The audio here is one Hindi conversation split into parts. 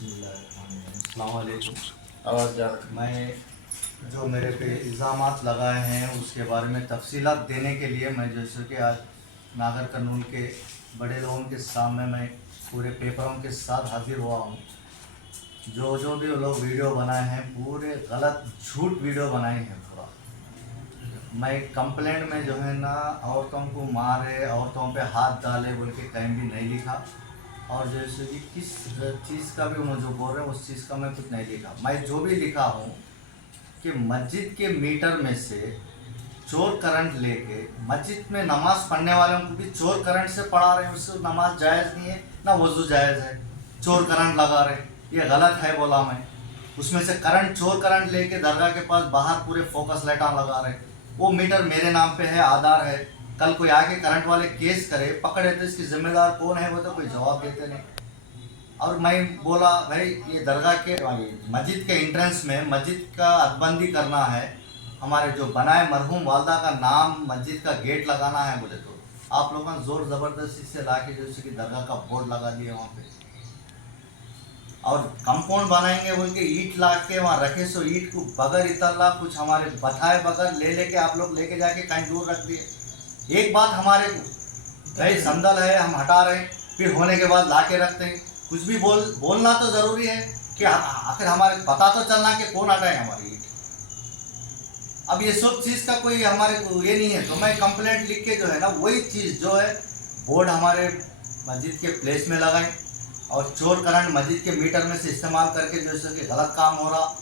अस्सलाम वालेकुम। आवाज़ जा मैं जो मेरे पे इल्ज़ामात लगाए हैं उसके बारे में तफसीलात देने के लिए मैं जैसे कि आज नागर कानून के बड़े लोगों के सामने मैं पूरे पेपरों के साथ हाजिर हुआ हूँ। जो भी वो लोग वीडियो बनाए हैं पूरे गलत झूठ वीडियो बनाए हैं। पूरा मैं कंप्लेंट में जो है ना औरतों को मारे, औरतों पे हाथ डाले बोल के कहीं भी नहीं लिखा, और जैसे कि किस चीज़ का भी मुझे बोल रहे हैं उस चीज़ का मैं कुछ नहीं लिखा। मैं जो भी लिखा हूँ कि मस्जिद के मीटर में से चोर करंट लेके मस्जिद में नमाज पढ़ने वालों को भी चोर करंट से पढ़ा रहे हैं, उससे नमाज जायज़ नहीं है ना वज़ू जायज़ है। चोर करंट लगा रहे हैं, ये गलत है बोला मैं। उसमें से करंट, चोर करंट लेके दरगाह के पास बाहर पूरे फोकस लाइटां लगा रहे हैं। वो मीटर मेरे नाम पे है, आधार है। कल कोई आके करंट वाले केस करे, पकड़े तो इसकी जिम्मेदार कौन है, वो तो कोई जवाब देते नहीं। और मैं बोला भाई ये दरगाह के मस्जिद के एंट्रेंस में मस्जिद का हदबंदी करना है, हमारे जो बनाए मरहूम वालदा का नाम मस्जिद का गेट लगाना है, बोले तो आप लोगों ने ज़ोर ज़बरदस्ती से ला के जैसे कि दरगाह का बोर्ड लगा दिया वहाँ पे। और कंपाउंड बनाएंगे बोल के ईट ला के वहाँ रखे, सो ईट को बगैर इतरला कुछ हमारे बताए बगैर लेके आप लोग लेके जाके कहीं दूर रख दिए। एक बात हमारे को भाई संदल है, हम हटा रहे हैं, फिर होने के बाद ला के रखते हैं। कुछ भी बोलना तो ज़रूरी है कि आखिर हमारे पता तो चलना कि कौन हटाए हमारी ईट। अब ये सब चीज़ का कोई हमारे को ये नहीं है, तो मैं कंप्लेंट लिख के जो है ना वही चीज़ जो है बोर्ड हमारे मस्जिद के प्लेस में लगाएं, और चोर करंट मस्जिद के मीटर में से इस्तेमाल करके जैसे कि गलत काम हो रहा,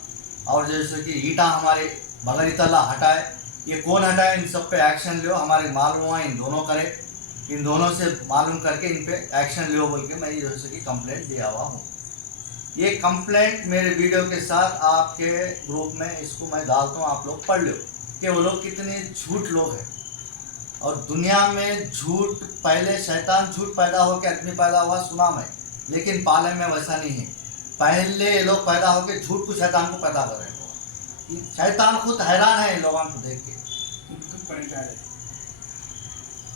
और जैसे कि ईटा हमारे बगैर तला हटाए, ये कौन हटाए, इन सब पे एक्शन लो। हमारे मालूम हुआ इन दोनों करे, इन दोनों से मालूम करके इन पे एक्शन लो बोल के मैं जैसे कि कंप्लेंट दिया हुआ हूँ। ये कंप्लेंट मेरे वीडियो के साथ आपके ग्रुप में इसको मैं डालता हूँ, आप लोग पढ़ लो कि वो लोग कितने झूठ लोग हैं। और दुनिया में झूठ, पहले शैतान झूठ पैदा होकर आदमी पैदा हुआ सुना मैं, लेकिन पाले में वैसा नहीं है। पहले ये लोग पैदा होकर झूठ को शैतान को पैदा कर रहे हैं। शैतान खुद हैरान है इन लोगों को देख के।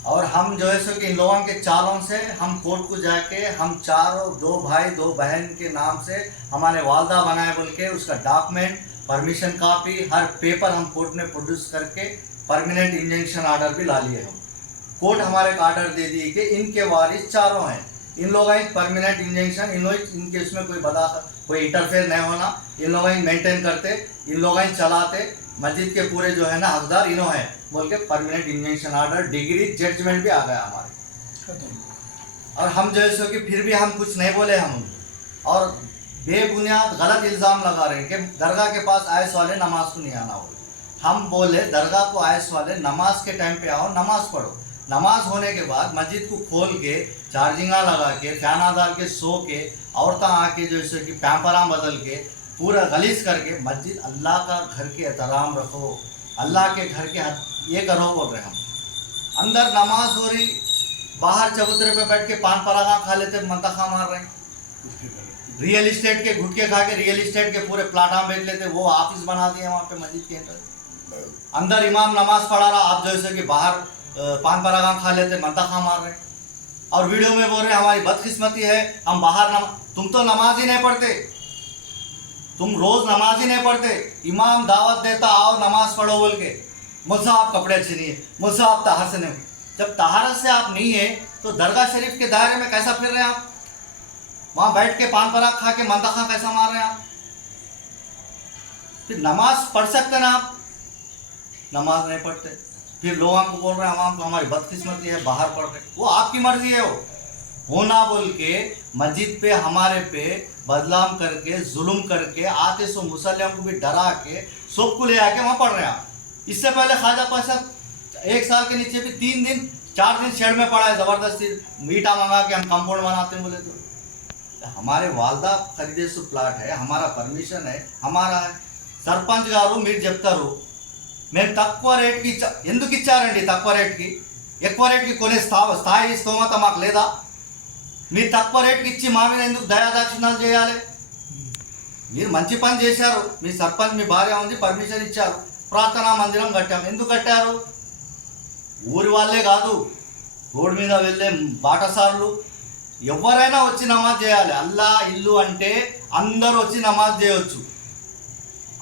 और हम जो है सो कि इन लोगों के चालों से हम कोर्ट को जाके हम चारों, दो भाई दो बहन के नाम से हमारे वालदा बनाए बोल के उसका डॉक्यूमेंट, परमिशन कॉपी, हर पेपर हम कोर्ट में प्रोड्यूस करके परमानेंट इंजंक्शन ऑर्डर भी ला लिए हम। कोर्ट हमारे को ऑर्डर दे दिए कि इनके वारिस चारों हैं, इन लोग परमानेंट इंजंक्शन, इन लोग इनके इसमें कोई इंटरफेयर नहीं होना, इन लोग मेंटेन करते, इन लोग चलाते, मस्जिद के पूरे जो है ना हकदार इन्हों है बोल के permanent injunction order, decree, judgment भी आ गया हमारे। और हम जो है सो कि फिर भी हम कुछ नहीं बोले हम उनको, और बेबुनियाद गलत इल्ज़ाम लगा रहे हैं कि दरगाह के पास आयस वाले नमाज को नहीं आना हो। हम बोले दरगाह को आयस वाले नमाज के टाइम पे आओ, नमाज पढ़ो। नमाज होने के बाद मस्जिद को खोल के चार्जिंगा लगा के फैन डाल के सो के औरतें आके जैसे कि पैम्परा बदल के पूरा गलीस करके मस्जिद अल्लाह का घर के एहतराम रखो, अल्लाह के घर के ये करो बोल रहे हम। अंदर नमाज हो रही, बाहर चबूतरे पे बैठ के पान परागा खा लेते, मंतखा मार रहे हैं। रियल इस्टेट के गुटके खा के रियल इस्टेट के पूरे प्लाटा बेच लेते, वो ऑफिस बना दिए वहाँ पे मस्जिद के अंदर। इमाम नमाज पढ़ा रहा, आप जैसे कि बाहर पान परागा खा लेते, मंतखा मार रहे हैं। और वीडियो में बोल रहे हमारी बदकिस्मती है, हम बाहर तुम तो नमाज ही नहीं पढ़ते, तुम रोज नमाज ही नहीं पढ़ते। इमाम दावत देता आओ नमाज पढ़ो बोल के, मुझसे आप कपड़े अच्छे नहीं है, मुझसे आप तहार से नहीं। जब तहारत से आप नहीं है तो दरगाह शरीफ के दायरे में कैसा फिर रहे हैं आप? वहाँ बैठ के पान पराग खा के मंतखा कैसा मार रहे हैं आप? फिर नमाज पढ़ सकते ना आप? नमाज नहीं पढ़ते, फिर लोगों को बोल रहे हैं हम को हमारी बदकिस्मती है बाहर पढ़ रहे। वो आपकी मर्जी है, वो होना बोल के मस्जिद पे हमारे पे बदलाम करके जुल्म करके आते सो मुसल्लियों को भी डरा के सबको ले आके वहाँ पढ़ रहे हैं आप। इससे पहले ख्वाजा पाशा 1 साल के नीचे भी 3 दिन 4 दिन शेड में पड़ा है, ज़बरदस्ती मीठा मंगा के हम कंपाउंड बनाते हैं बोले तो। हमारे वालदा खरीदे सो प्लाट है, हमारा परमिशन है, हमारा है। सरपंच गारू మీరు చెప్తారు మేము తక్కువ రేట్కి ఎందుకు ఇచ్చారండి? తక్కువ రేట్కి ఎక్కువ రేట్కి కొనే స్థాయి స్తోమత మాకు లేదా? మీరు తక్కువ రేట్కి ఇచ్చి మా మీద ఎందుకు దయాదాక్షిణాలు చేయాలి? మీరు మంచి పని చేశారు, మీ సర్పంచ్ మీ భార్య ఉంది పర్మిషన్ ఇచ్చారు, ప్రార్థనా మందిరం కట్టాం. ఎందుకు కట్టారు? ఊరి వాళ్ళే కాదు, రోడ్డు మీద వెళ్ళే బాటసారులు ఎవరైనా వచ్చి నమాజ్ చేయాలి. అల్లా ఇల్లు అంటే అందరూ వచ్చి నమాజ్ చేయొచ్చు.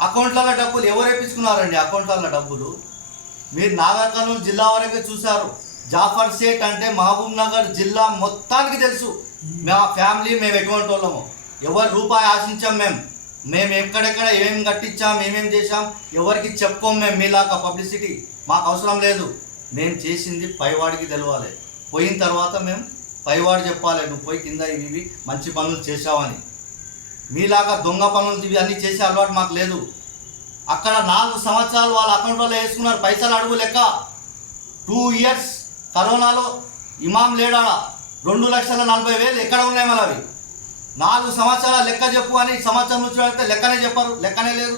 అకౌంట్లలో డబ్బులు ఎవరు వేయించుకున్నారండి? అకౌంట్లలో డబ్బులు మీరు నాగర్ కర్నూలు జిల్లా వరకే చూశారు. జాఫర్ సేట్ అంటే మహబూబ్ నగర్ జిల్లా మొత్తానికి తెలుసు. మా ఫ్యామిలీ మేము ఎటువంటి వాళ్ళము, ఎవరు రూపాయి ఆశించాం. మేము ఎక్కడెక్కడ ఏమేమి కట్టించాం, ఏమేమి చేశాం ఎవరికి చెప్పుకోం. మేము మీలాగా పబ్లిసిటీ మాకు అవసరం లేదు. మేము చేసింది పైవాడికి తెలవాలి. పోయిన తర్వాత మేము పైవాడు చెప్పాలి, నువ్వు పోయి కింద ఇవి మంచి పనులు చేశావని. మీలాగా దొంగ పనులు ఇవి అన్నీ చేసే అలవాటు మాకు లేదు. అక్కడ 4 సంవత్సరాలు వాళ్ళ అకౌంట్లో వేసుకున్నారు పైసలు అడుగు లెక్క. 2 ఇయర్స్ కరోనాలో ఇమాం లేడా, 2,40,000 ఎక్కడ ఉన్నాయి మళ్ళీ అవి? 4 సంవత్సరాల లెక్క చెప్పు అని సంవత్సరం నుంచి వెళ్తే లెక్కనే చెప్పారు, లెక్కనే లేదు.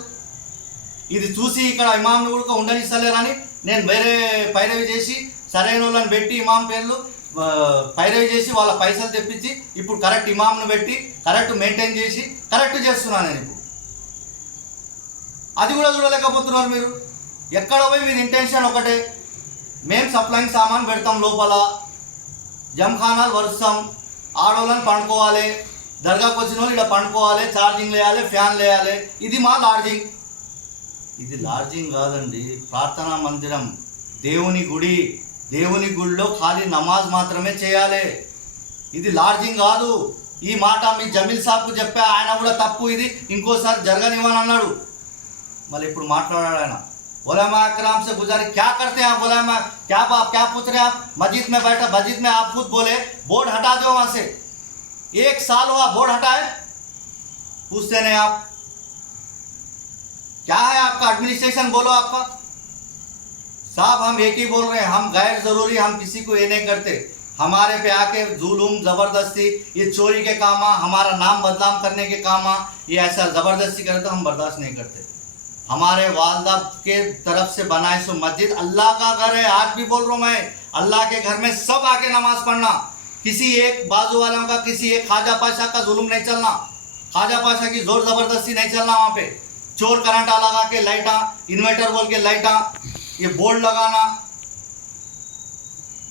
ఇది చూసి ఇక్కడ ఇమాంను కూడా ఉండనిస్తలేరని నేను వేరే పైరవి చేసి సరైన వాళ్ళని పెట్టి ఇమాం పేర్లు పైరవి చేసి వాళ్ళ పైసలు తెప్పించి ఇప్పుడు కరెక్ట్ ఇమాంను పెట్టి కరెక్ట్ మెయింటైన్ చేసి కరెక్ట్ చేస్తున్నాను నేను. ఇప్పుడు అది కూడా చూడలేకపోతున్నారు మీరు. ఎక్కడ పోయి మీరు ఇంటెన్షన్ ఒకటే, మేము సప్లైంగ్ సామాన్ పెడతాం లోపల, జంఖానాలు వరుస్తాం, ఆడోళ్ళని పండుకోవాలి, దర్గాకు వచ్చిన వాళ్ళు ఇక్కడ పండుకోవాలి, ఛార్జింగ్ వేయాలి, ఫ్యాన్ వేయాలి. ఇది మా లాడ్జింగ్. ఇది లాడ్జింగ్ కాదండి, ప్రార్థనా మందిరం, దేవుని గుడి. దేవుని గుడిలో ఖాళీ నమాజ్ మాత్రమే చేయాలి. ఇది లాడ్జింగ్ కాదు. ఈ మాట మీ జమీల్ సాబ్కు చెప్పా, ఆయన కూడా తప్పు, ఇది ఇంకోసారి జరగనివ్వని అన్నాడు. మళ్ళీ ఇప్పుడు మాట్లాడాడు ఆయన. उलमा कराम से गुजारिश क्या करते हैं आप? उलमा क्या आप क्या पूछ रहे हैं? आप मस्जिद में बैठा, मस्जिद में आप खुद बोले बोर्ड हटा दो वहां से। 1 साल हुआ बोर्ड हटाए, पूछते नहीं आप क्या है आपका एडमिनिस्ट्रेशन, बोलो आपका। साहब हम एक ही बोल रहे हैं, हम गैर जरूरी हम किसी को ये नहीं करते। हमारे पे आके जुलूम जबरदस्ती ये चोरी के काम, हमारा नाम बदनाम करने के काम, ये ऐसा जबरदस्ती करे तो हम बर्दाश्त नहीं करते। हमारे वालदा के तरफ से बनाए सो मस्जिद अल्लाह का घर है। आज भी बोल रहा हूँ मैं, अल्लाह के घर में सब आके नमाज पढ़ना। किसी एक बाजू वालों का, किसी एक ख्वाजा पाशा का जुल्म नहीं चलना, ख्वाजा पाशा की जोर जबरदस्ती नहीं चलना। वहाँ पे चोर करंटा लगा के लाइटा, इन्वर्टर बोल के लाइटा, ये बोर्ड लगाना,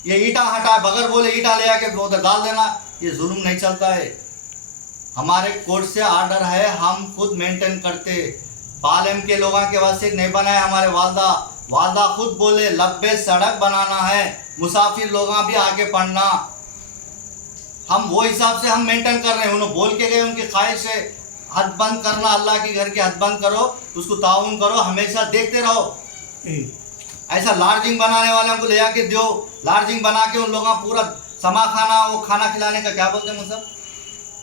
ये ईटा हटा, बगैर बोले ईटा ले आके उधर डाल देना, ये जुल्म नहीं चलता है। हमारे कोर्ट से आर्डर है, हम खुद मेंटेन करते। पालेम के लोगों के वास्ते नहीं बनाए हमारे वालदा खुद बोले लब्बे सड़क बनाना है, मुसाफिर लोग भी आके पढ़ना। हम वो हिसाब से हम मेंटेन कर रहे हैं। उन्होंने बोल के गए, उनकी ख्वाहिश है हद बंद करना, अल्लाह के घर की हद बंद करो, उसको ताउन करो, हमेशा देखते रहो। ऐसा लार्जिंग बनाने वालों को ले आके दो, लार्जिंग बना के उन लोगों पूरा समा खाना, वो खाना खिलाने का क्या बोलते हैं मुझे,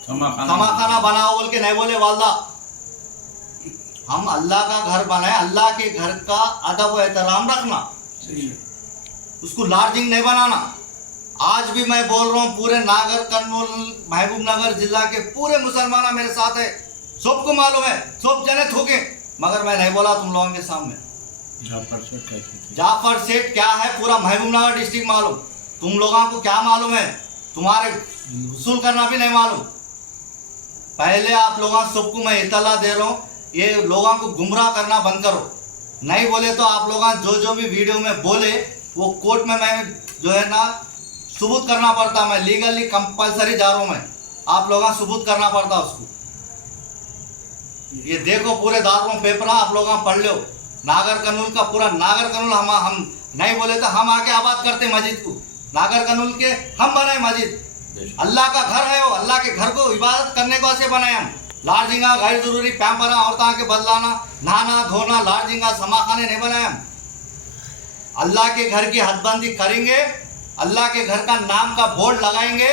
समा खाना बनाओ बोल के नहीं बोले वालदा। हम अल्लाह का घर बनाए, अल्लाह के घर का अदब व एहतराम रखना, उसको लार्जिंग नहीं बनाना। आज भी मैं बोल रहा हूँ, पूरे नागर कर्नूल महबूब नगर जिला के पूरे मुसलमान मेरे साथ है, सबको मालूम है, सब जने थोके, मगर मैं नहीं बोला तुम लोगों के सामने। जाफर सेठ क्या है पूरा महबूब नगर डिस्ट्रिक्ट मालूम, तुम लोगों को क्या मालूम है, तुम्हारे वसूल करना भी नहीं मालूम। पहले आप लोगों सबको मैं इतला दे रहा हूँ, ये लोगों को गुमराह करना बंद करो। नहीं बोले तो आप लोग जो भी वीडियो में बोले वो कोर्ट में मैं जो है ना सबूत करना पड़ता। मैं लीगली कंपलसरी जा रहा हूँ, मैं आप लोग सबूत करना पड़ता उसको। ये देखो पूरे दारों पेपर आप लोग पढ़ लो, नागर कर्नूल का पूरा नागर कर्नूल हम नहीं बोले तो हम आके आबाद करते मस्जिद को। नागर कर्नूल के हम बनाए मस्जिद, अल्लाह का घर है वो, अल्लाह के घर को इबादत करने को ऐसे बनाए हम। लार्जिंगा गैर जरूरी पैम्परा औरतों के बदलाना, नहाना धोना, लार्जिंगा समाखाने नहीं बनाए हम। अल्लाह के घर की हदबंदी करेंगे, अल्लाह के घर का नाम का बोर्ड लगाएंगे,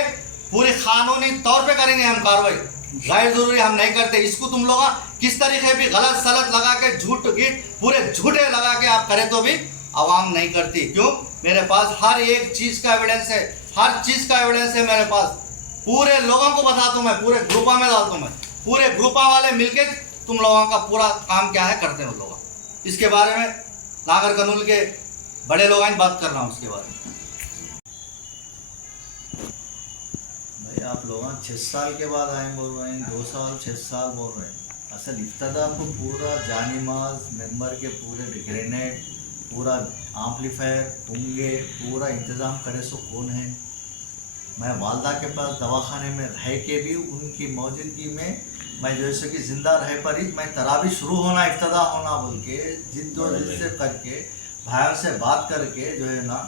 पूरी कानूनी तौर पे करेंगे हम कार्रवाई। गैर जरूरी हम नहीं करते। इसको तुम लोग किस तरीके भी गलत सलत लगा के झूठ गीट पूरे झूठे लगा के आप करें तो भी आवाम नहीं करती। क्यों? मेरे पास हर एक चीज का एविडेंस है, हर चीज का एविडेंस है मेरे पास। पूरे लोगों को बताता हूँ मैं, पूरे ग्रुपा में डालता हूँ मैं, पूरे ग्रुपा वाले मिलके तुम लोगों का पूरा काम क्या है करते हैं उन लोग। इसके बारे में नागर कर्नूल के बड़े लोगों की बात कर रहा हूँ उसके बारे में। भाई आप लोग 6 साल के बाद आए बोल रहे हैं, 2 साल 6 साल बोल रहे हैं। असल इब्तदा को पूरा जानिमाज मेंबर के पूरे ग्रेनेड, पूरा एम्पलीफायर, पुंगे, पूरा इंतज़ाम करे सो कौन है? मैं वालदा के पास दवाखाने में रह के भी उनकी मौजूदगी में मैं जैसे कि ज़िंदा रह पर ही मैं तरावी शुरू होना इब्तदा होना बोल के जिद्दोजहद से करके भाइयों से बात करके जो है ना,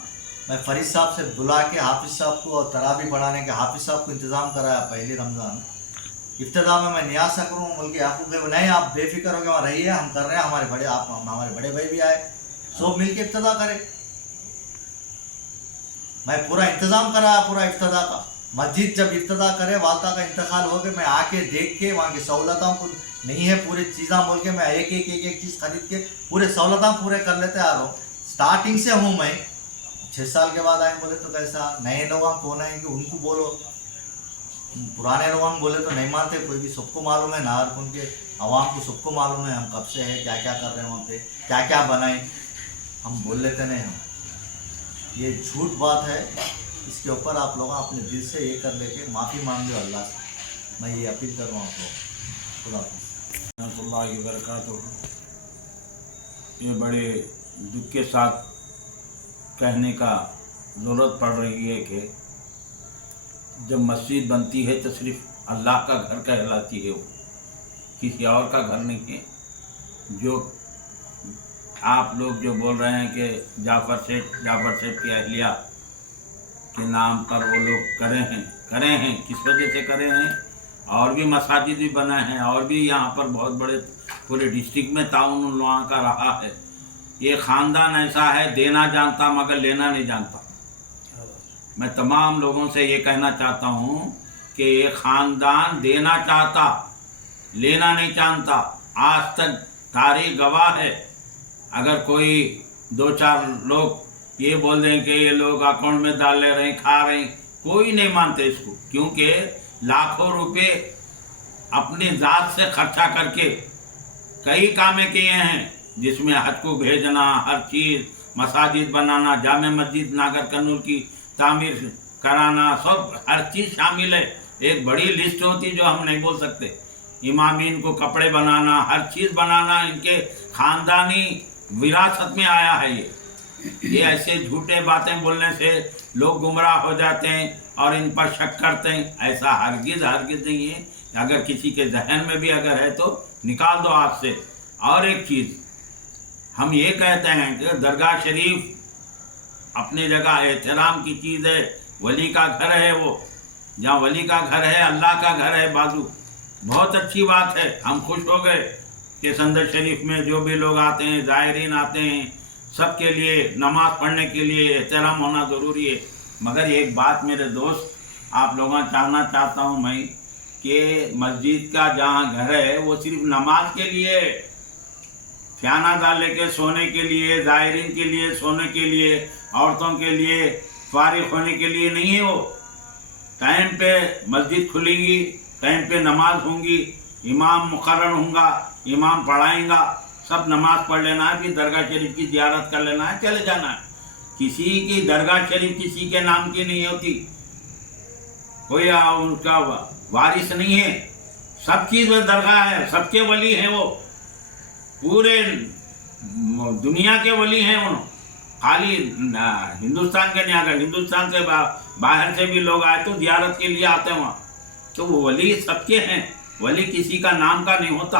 मैं फरीद साहब से बुला के हाफिज़ साहब को और तरावी बढ़ाने के हाफिज़ साहब को इंतज़ाम कराया पहली रमज़ान इब्तदा में। मैं नियासा करूँ बोल के याकूब भाई नहीं आप बेफिक्र हो के वहाँ रहिए, हम कर रहे हैं, हमारे बड़े आप हमारे बड़े भाई भी आए, सब मिल के इब्तदा करें। मैं पूरा इंतज़ाम कराया पूरा इब्तदा का। मस्जिद जब इब्तदा करे वालदा का इंतकाल हो गया, मैं आके देख के वहाँ की सहूलतों को नहीं है पूरी चीज़ा बोल के मैं एक चीज़ खरीद के पूरे सहूलतें पूरे कर लेते आ रहा हूँ। स्टार्टिंग से हूँ मैं। 6 साल के बाद आए बोले तो कैसा, नए लोग कौन आएंगे उनको बोलो, पुराने लोग बोले तो नहीं मानते कोई भी। सबको मालूम है नाहरकुंड के आवाम को सबको मालूम है हम कब से है, क्या क्या कर रहे हैं वहाँ पे, क्या क्या बनाए, हम बोल लेते नहीं। हम ये झूठ बात है, इसके ऊपर आप लोग अपने दिल से ये कर लेके माफ़ी मांग लो अल्लाह से। मैं ये अपील कर रहा हूँ आपको। खुदा बरकातुहू। ये बड़े दुख के साथ कहने का ज़रूरत पड़ रही है कि जब मस्जिद बनती है तो सिर्फ अल्लाह का घर कहलाती है, वो किसी और का घर नहीं है। जो आप लोग जो बोल रहे हैं कि जाफ़र सेठ की अहलिया के नाम पर वो लोग करे हैं किस वजह से करे हैं? और भी मसाजिद भी बना है और भी यहाँ पर बहुत बड़े पूरे डिस्ट्रिक्ट में ताउन उन लोगों का रहा है। ये ख़ानदान ऐसा है, देना जानता मगर लेना नहीं जानता। मैं तमाम लोगों से ये कहना चाहता हूँ कि ये ख़ानदान देना चाहता, लेना नहीं जानता। आज तक तारीख गवाह है। अगर कोई 2-4 लोग ये बोल दें कि ये लोग अकाउंट में डाल ले रहे हैं, खा रहे हैं, कोई नहीं मानते इसको, क्योंकि लाखों रुपए अपनी ज़ात से खर्चा करके कई कामें किए हैं, जिसमें हज को भेजना, हर चीज़, मसाजिद बनाना, जामे मस्जिद नागर कर्नूल की तामीर कराना, सब हर चीज़ शामिल है। एक बड़ी लिस्ट होती जो हम नहीं बोल सकते। इमामीन को कपड़े बनाना, हर चीज़ बनाना इनके ख़ानदानी विरासत में आया है। ये ऐसे झूठे बातें बोलने से लोग गुमराह हो जाते हैं और इन पर शक करते हैं। ऐसा हरगिज़ नहीं है। अगर किसी के जहन में भी अगर है तो निकाल दो आप से। और एक चीज़ हम ये कहते हैं कि दरगाह शरीफ अपनी जगह एहतराम की चीज़ है। वली का घर है वो, जहाँ वली का घर है अल्लाह का घर है बाजू। बहुत अच्छी बात है, हम खुश हो गए कि संदर शरीफ में जो भी लोग आते हैं, ज़ायरीन आते हैं, सबके लिए नमाज पढ़ने के लिए एहतराम होना ज़रूरी है। मगर एक बात मेरे दोस्त आप लोगों जानना चाहता हूँ मैं कि मस्जिद का जहाँ घर है वो सिर्फ नमाज के लिए, फ्याना डालने के सोने के लिए, ज़ायरीन के लिए सोने के लिए, औरतों के लिए फारिग होने के लिए नहीं है। वो टाइम पे मस्जिद खुलेगी, टाइम पे नमाज होंगी, इमाम मुकर्रर होगा, इमाम पढ़ाएगा, सब नमाज पढ़ लेना है, फिर दरगाह शरीफ की ज़ियारत कर लेना है, चले जाना है। किसी की दरगाह शरीफ किसी के नाम की नहीं होती, कोई उनका वारिस नहीं है। सब चीज़ में दरगाह है, सबके वली हैं वो, पूरे दुनिया के वली हैं वो। खाली हिंदुस्तान के नहीं, अगर हिंदुस्तान से बाहर से भी लोग आए तो ज़ियारत के लिए आते हैं वहाँ, तो वो वली सबके हैं। वली किसी का नाम का नहीं होता,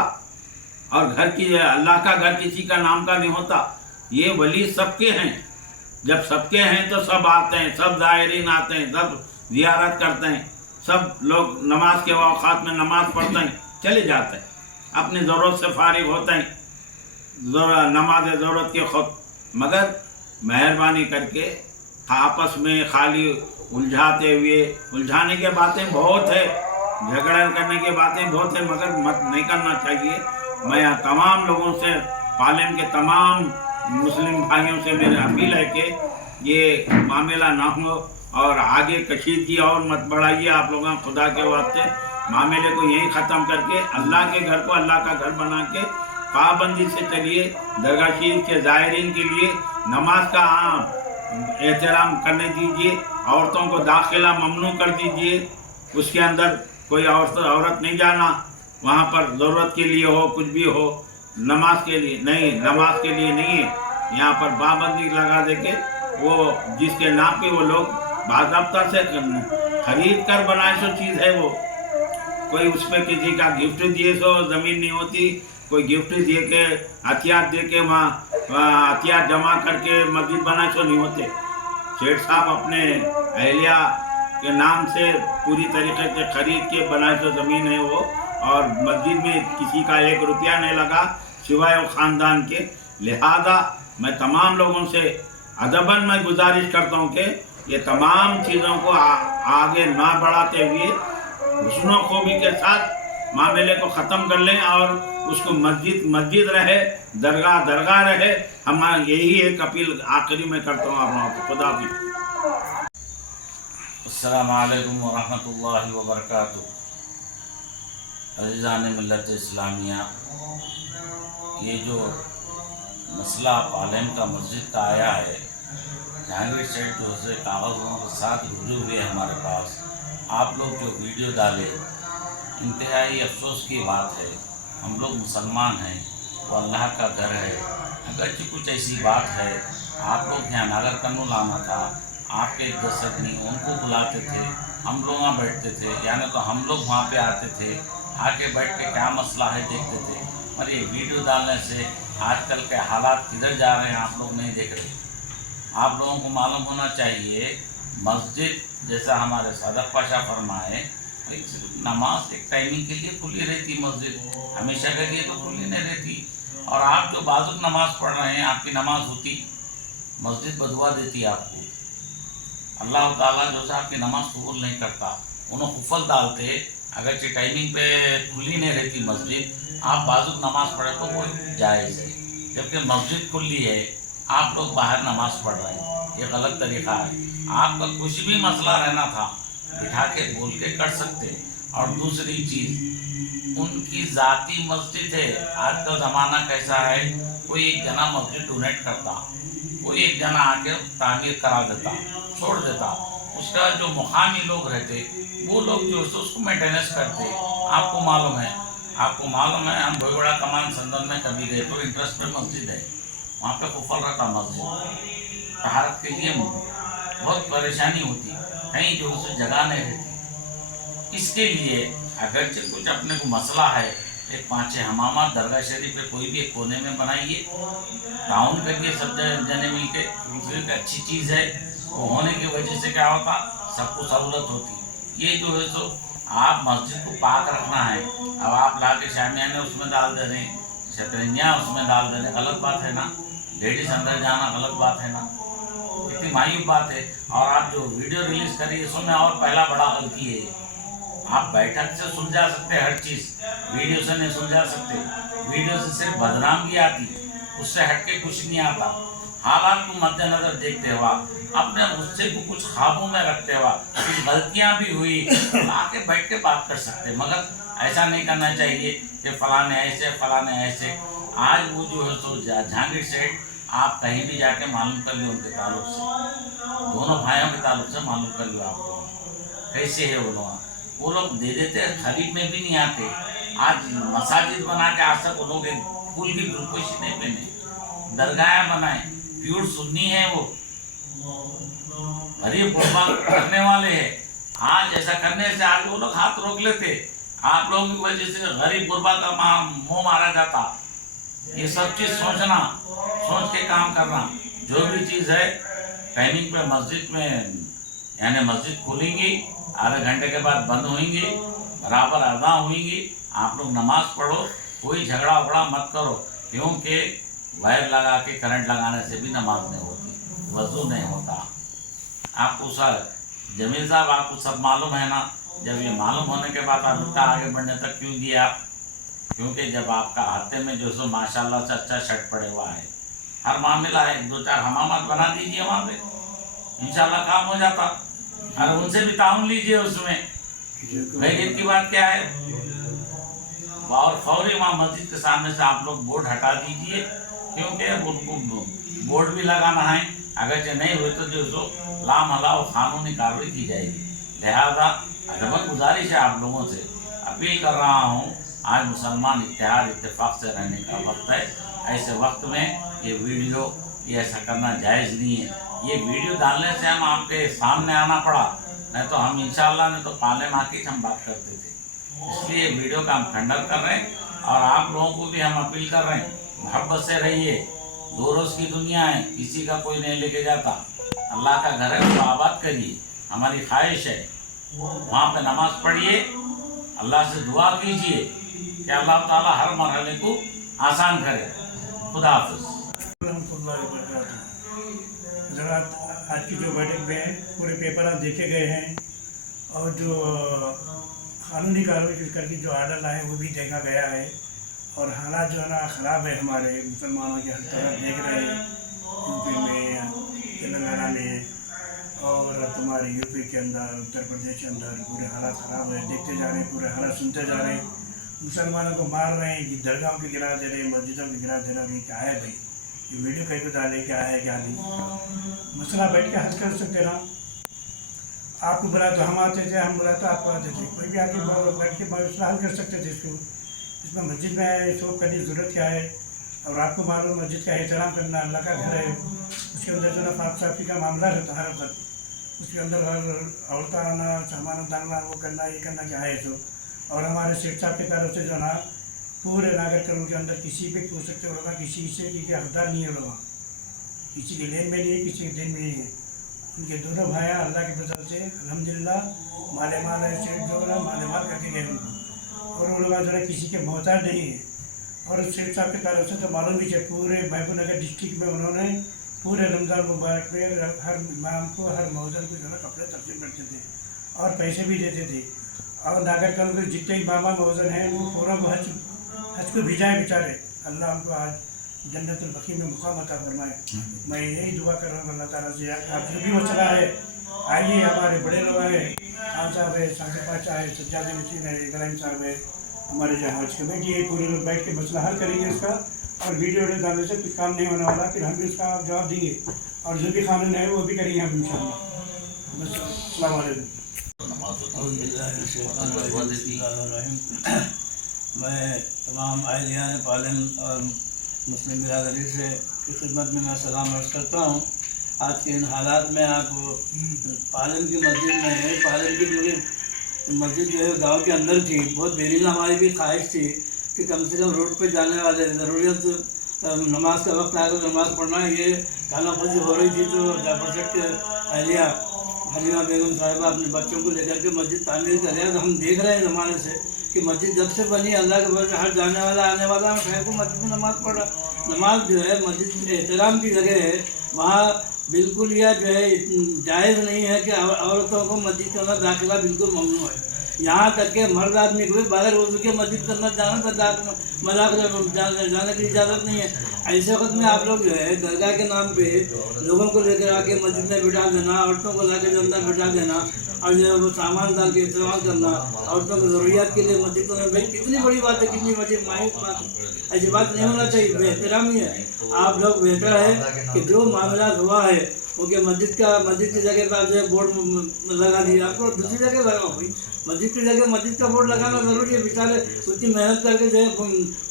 और घर की अल्लाह का घर किसी का नाम का नहीं होता। ये वली सबके हैं। जब सबके हैं तो सब आते हैं, सब ज़ायरीन आते हैं, सब ज़ियारत करते हैं, सब लोग नमाज के औकात में नमाज पढ़ते हैं, चले जाते हैं, अपनी ज़रूरत से फारिग होते हैं, नमाज ज़रूरत के खुद। मगर मेहरबानी करके आपस में खाली उलझाते हुए, उलझाने के बातें बहुत है, झगड़ा करने की बातें बहुत है, मगर मत नहीं करना चाहिए। मैं तमाम लोगों से, पालेम के तमाम मुस्लिम भाइयों से मेरी अपील है कि ये मामला ना हो और आगे कशीदगी और मत बढ़ाइए आप लोगों, खुदा के वास्ते मामले को यहीं ख़त्म करके अल्लाह के घर को अल्लाह का घर बना के पाबंदी से चलिए। दरगाह शरीफ के ज़ायरीन के लिए नमाज का एहतराम करने दीजिए, औरतों को दाखिला ममनू कर दीजिए, उसके अंदर कोई औरत नहीं जाना, वहाँ पर ज़रूरत के लिए हो, कुछ भी हो, नमाज के लिए नहीं, नमाज के लिए नहीं है। यहाँ पर पाबंदी लगा दे के वो जिसके नाम पे वो लोग बाज़ाब्ता से खरीद कर बनाए सो चीज़ है वो। कोई उस पर किसी का गिफ्ट दिए सो ज़मीन नहीं होती, कोई गिफ्ट दिए के हथियार दे के वहाँ हथियार जमा करके मस्जिद बनाए सो नहीं होते। सेठ साहब अपने अहलिया के नाम से पूरी तरीके से खरीद के बनाए सो ज़मीन है वो, और मस्जिद में किसी का 1 रुपया नहीं लगा सिवाय वो ख़ानदान के। लिहाजा मैं तमाम लोगों से अदबन मैं गुजारिश करता हूँ कि ये तमाम चीज़ों को आगे ना बढ़ाते हुए हुस्न खूबी के साथ मामले को ख़त्म कर लें और उसको मस्जिद मस्जिद रहे, दरगाह दरगाह रहे। हम यही एक अपील आखिरी में करता हूँ आप लोगों को। खुदा हाफ़िज़। अस्सलामु अलैकुम वरहमतुल्लाहि वबरकातुहू। अज़ीज़ान मिल्लत इस्लामिया, ये जो मसला पालेम का मस्जिद का आया है, जहांगीर सेठ जो से कागज़ों के साथ रुजू हुए हमारे पास, आप लोग जो वीडियो डाले, इंतहाई अफसोस की बात है। हम लोग मुसलमान हैं, वो अल्लाह का घर है। अगरचे कुछ ऐसी बात है, आप लोग यहाँ नागर कर्नूल आना था, आपके एक दस्तक नहीं, उनको बुलाते थे, हम लोग वहाँ बैठते थे, यानी तो हम लोग वहाँ पे आते थे, आके बैठ के क्या मसला है देखते थे। और ये वीडियो डालने से आजकल के हालात किधर जा रहे हैं आप लोग नहीं देख रहे। आप लोगों को मालूम होना चाहिए, मस्जिद जैसा हमारे सदर पाशा फरमाए, एक नमाज एक टाइमिंग के लिए खुली रहती, मस्जिद हमेशा के लिए तो खुली नहीं रहती। और आप जो बाजुक नमाज पढ़ रहे हैं, आपकी नमाज होती, मस्जिद बदुआ देती आपको। अल्लाह ताला जो है आपकी नमाज कबूल नहीं करता। उन्होंने कुफल डालते, अगरचे टाइमिंग पे खुली नहीं रहती मस्जिद, आप बाजुक नमाज पढ़े तो वो जायज़ है। जबकि मस्जिद खुली है, आप लोग बाहर नमाज पढ़ रहे हैं, ये गलत तरीक़ा है। आपका कुछ भी मसला रहना था, बिठा के बोल के कर सकते। और दूसरी चीज़, उनकी ज़ाती मस्जिद है। आज का ज़माना कैसा है, कोई एक जना मस्जिद डोनेट करता, कोई एक जना आके तामीर करा देता, छोड़ देता। उसका जो मुकामी लोग रहते, वो लोग जो है उसको मेंटेनेंस करते। आपको मालूम है, हम भगोड़ा कमान संदन में कभी गए तो इंटरेस्ट में मस्जिद है, वहाँ पे कुफल रहता मस्जिद। तहारत के लिए बहुत परेशानी होती, कहीं जो उसे जगह नहीं रहती। इसके लिए अगरचे कुछ अपने को मसला है, एक 5-6 हमामा दरगाह शरीफ पे कोई भी एक कोने में बनाइए, टाउन करिए सब जने मिल के। दूसरी अच्छी चीज़ है, वो होने की वजह से क्या होता, सबको सहूलत होती। ये जो है सो आप मस्जिद को पाक रखना है, अब आप ला के शामियाने उसमें डाल दे रहे, शतरंजियाँ उसमें डाल दे रहे, गलत बात है ना। लेडीज़ अंदर जाना गलत बात है ना, कितनी मायूब बात है। और आप जो वीडियो रिलीज करिए, इसमें और पहला बड़ा गलती है। आप बैठक से सुलझा सकते हर चीज़, वीडियो से नहीं सुलझा सकते। वीडियो से सिर्फ बदनामी आती, उससे हटके कुछ नहीं आता। हालात को मद्देनजर देखते हुआ, अपने गुस्से को कुछ काबू में रखते हुआ, कुछ गलतियां भी हुई तो आके बैठ के बात कर सकते, मगर ऐसा नहीं करना चाहिए कि फलाने ऐसे फलाने ऐसे। आज वो जो है सो जहांगीर सेठ, आप कहीं भी जाके मालूम कर लो उनके ताल्लुक से, दोनों भाइयों के ताल्लुक से मालूम कर लो आप लोग कैसे है। वो लोग दे देते, खरीद में भी नहीं आते। आज मसाजिद बना के आज तक वो लोग फूल की ग्लूकोश नहीं पहने, दरगाह बनाए, प्योर सुन्नी है वो, गरीब गुरबा करने वाले हैं। आज ऐसा करने से आज वो लोग हाथ रोक लेते, आप लोगों की वजह से गरीब गुरबा का मुंह मारा जाता। ये सब चीज़ सोचना, सोच के काम करना। जो भी चीज़ है टाइमिंग पे मस्जिद में, यानी मस्जिद खुलेंगी, आधे घंटे के बाद बंद होंगी, बराबर अदा होंगी, आप लोग नमाज पढ़ो, कोई झगड़ा उगड़ा मत करो। क्योंकि वायर लगा के करंट लगाने से भी नमाज नहीं होती, वजू नहीं होता। आपको सर जमील साहब, आपको सब मालूम है ना। जब ये मालूम होने के बाद आप इतना आगे बढ़ने तक क्यों दिया? क्योंकि जब आपका हाथे में जो सो माशाल्लाह से अच्छा शर्ट पड़े हुआ है, हर मामला है, 2-4 हमामत बना दीजिए वहाँ पे, इंशाल्लाह काम हो जाता। और उनसे भी ताउन लीजिए उसमें। गैरियत की बात क्या है? और फौरी वहाँ मस्जिद के सामने से आप लोग बोर्ड हटा दीजिए, क्योंकि उनको बोर्ड भी लगाना है। अगर जो नहीं हुए तो जो सो लामहला कानूनी कार्रवाई की जाएगी। लिहाजा अदबन गुजारिश है आप लोगों से, अपील कर रहा हूँ, आज मुसलमान इत्तेहाद इत्तेफाक से रहने का वक्त है। ऐसे वक्त में ये वीडियो, ये ऐसा करना जायज़ नहीं है। ये वीडियो डालने से हम आपके सामने आना पड़ा, नहीं तो हम इंशाअल्लाह ने तो पाले माँ की हम बात करते थे। इसलिए वीडियो का हम खंडन कर रहे हैं और आप लोगों को भी हम अपील कर रहे हैं, मोहब्बत से रहिए। 2 रोज़ की दुनिया है, किसी का कोई नहीं लेके जाता। अल्लाह का घर है, उसको आबाद करिए। हमारी ख्वाहिश है वहाँ पे नमाज पढ़िए, अल्लाह से दुआ कीजिए कि अल्लाह ताला हर मरहले को आसान करे। खुदा हाफिज़। ज़रा आज की जो बैठक में पूरे पेपर आज देखे गए हैं और जो कानूनी कार्रवाई करके जो आर्डर लाए वो भी देखा गया है। और हालात जो है ना ख़राब है, हमारे मुसलमानों के हर तरफ देख रहे हैं, यूपी में, तेलंगाना में और तुम्हारे यूपी के अंदर, उत्तर प्रदेश के अंदर पूरे हालात ख़राब है। देखते जा रहे हैं, पूरे हालात सुनते जा रहे हैं। मुसलमानों को मार रहे हैं कि दरगाहों के गिरा दे रहे हैं, मस्जिदों के गिरा दे रहे हैं। क्या है भाई, ये वीडियो कहीं को डाले, क्या है क्या नहीं। मसला बैठ के हल कर सकते ना। आपको बुला तो हम आते थे, हम बुला तो आपको आते थे, कोई भी आके बैठ के मसला हल कर सकते थे। इसमें मस्जिद में शोक करने की ज़रूरत क्या है। और आपको मालूम मस्जिद का एहतराम करना, अल्लाह का घर है, उसके अंदर जो ना पाक साफ़ी का मामला रहता है हर वक्त। उसके अंदर हर औरत आना, सामान डालना, वो करना, ये करना क्या है तो। और हमारे शेख साहब की तरफ से जो ना पूरे नागर कर्म के अंदर किसी भी पूछ सकते होगा, किसी से कि हकदार नहीं है लोग, किसी के लेन में नहीं है, किसी के दिन में नहीं है। उनके दोनों भाई अल्लाह के फजल से अल्हम्दुलिल्लाह माले माल है, शेख जो है माले माल करके गए उनको। और वो लोग जो है किसी के मोहताज नहीं है। और शेख साहब की तरफ से तो मालूम ही है, पूरे महबूब नगर डिस्ट्रिक्ट में उन्होंने पूरे रमज़ान मुबारक में हर इमाम को, हर मौजन को जो है कपड़े तकसीम करते थे और पैसे भी देते थे। और नागर कर्म के जितने इमाम मौजन हैं वो पूरा हज को भिजाए बेचारे। अल्लाह उनको आज जन्नतुल बकी में मुकाम अता फरमाए। मैं यही दुआ कर रहा हूँ अल्लाह ताला से, आप जो भी मसला है आइए, हमारे बड़े लोग हैं, खान साहब है, साकिब पाशा है, सज्जाद नसीम है, इब्राहिम साहब है, हमारे जो हज कमेटी है, पूरे लोग बैठ के मसला हल करेंगे उसका। और वीडियो डालने से कुछ काम नहीं होने वाला, फिर हम भी उसका जवाब देंगे और जो भी कानून है वो भी करेंगे हम इंशाअल्लाह। बस अस्सलाम वालेकुम। मैं तमाम आइलियान पालन और मुस्लिम बिरादरी से की खिदमत में मैं सलाम अर्ज़ करता हूँ। आज के इन हालात में आप पालन की मस्जिद में है, पालन की पूरी मस्जिद जो है गांव के अंदर थी। बहुत देरीला हमारी भी ख्वाहिश थी कि कम से कम रोड पे जाने वाले ज़रूरत नमाज का वक्त आकर नमाज़ पढ़ना, ये खाना फजी हो रही थी तो जाफर सेठ के अहलिया हलीमा बेगम साहिबा अपने बच्चों को लेकर के मस्जिद तामीर कर रहे हैं। तो हम देख रहे हैं ज़माने से कि मस्जिद जब से बनी, अल्लाह के बस हर जाने वाला आने वाला शहर को मस्जिद में नमाज़ पढ़ रहा। नमाज जो है मस्जिद एहतराम की जगह है, वहाँ बिल्कुल यह जो है जायज़ नहीं है कि औरतों को मस्जिद के अंदर दाखिला बिल्कुल ममनू है। यहाँ तक के मर्द आदमी को भी बगैर वज़ू के मस्जिद के अंदर जाना जाने की इजाज़त नहीं है। ऐसे वक्त में आप लोग जो है दरगाह के नाम पे लोगों को लेकर आके मस्जिद में बिठा देना, औरतों को लाके अंदर बिठा देना और जो है वो सामान डाल के इस्तेमाल करना, औरतों को ज़रूरियात के लिए मस्जिद को भाई कितनी बड़ी बात है, कितनी मस्जिद मायूस बात है। ऐसी बात नहीं होना चाहिए, बेहतरामी है। आप लोग बेहतर है कि जो मामला हुआ है उनके मस्जिद की जगह पर जो है बोर्ड लगा दिया, आपको दूसरी जगह लगाओ भाई। मस्जिद की जगह मस्जिद का बोर्ड लगाना ज़रूरी है। बेचारे उतनी मेहनत करके जो है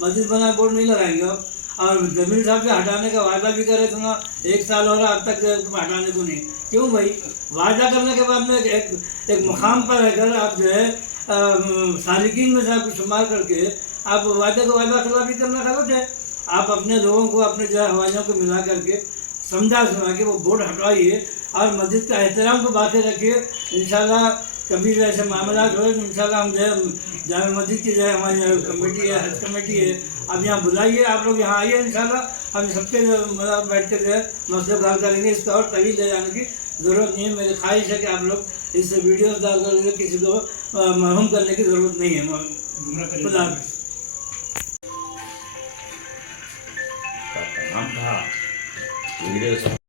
मस्जिद बना बोर्ड नहीं लगाएंगे आप। और जमीन साहब से हटाने का वादा भी करे, सुना 1 साल हो रहा अब तक तुम हटाने को नहीं। क्यों भाई, वादा करने के बाद में एक मुकाम पर रहकर आप जो है सालिकीन में से आपको शुमार करके आप वादे को वादा खिलाफी करना गलत है। आप अपने लोगों को, अपने जो है हवाइयों को मिला करके समझा के वो बोर्ड हटवाइए और मस्जिद का एहतराम को बाकी रखिए। इंशाल्लाह कभी भी ऐसे मामला हो तो इंशाल्लाह हम जो है जामे मस्जिद की जो है हमारी कमेटी है, हज कमेटी है, अब यहाँ बुलाइए, आप लोग यहाँ आइए। इंशाल्लाह हम सबके मतलब बैठ कर जो है मसले हल करेंगे। इसका और तवील ले जाने की ज़रूरत नहीं है। मेरी ख्वाहिश है कि आप लोग इससे वीडियोस डाल कर किसी को मरहूम करने की ज़रूरत नहीं है। खुदा हम था वीडियो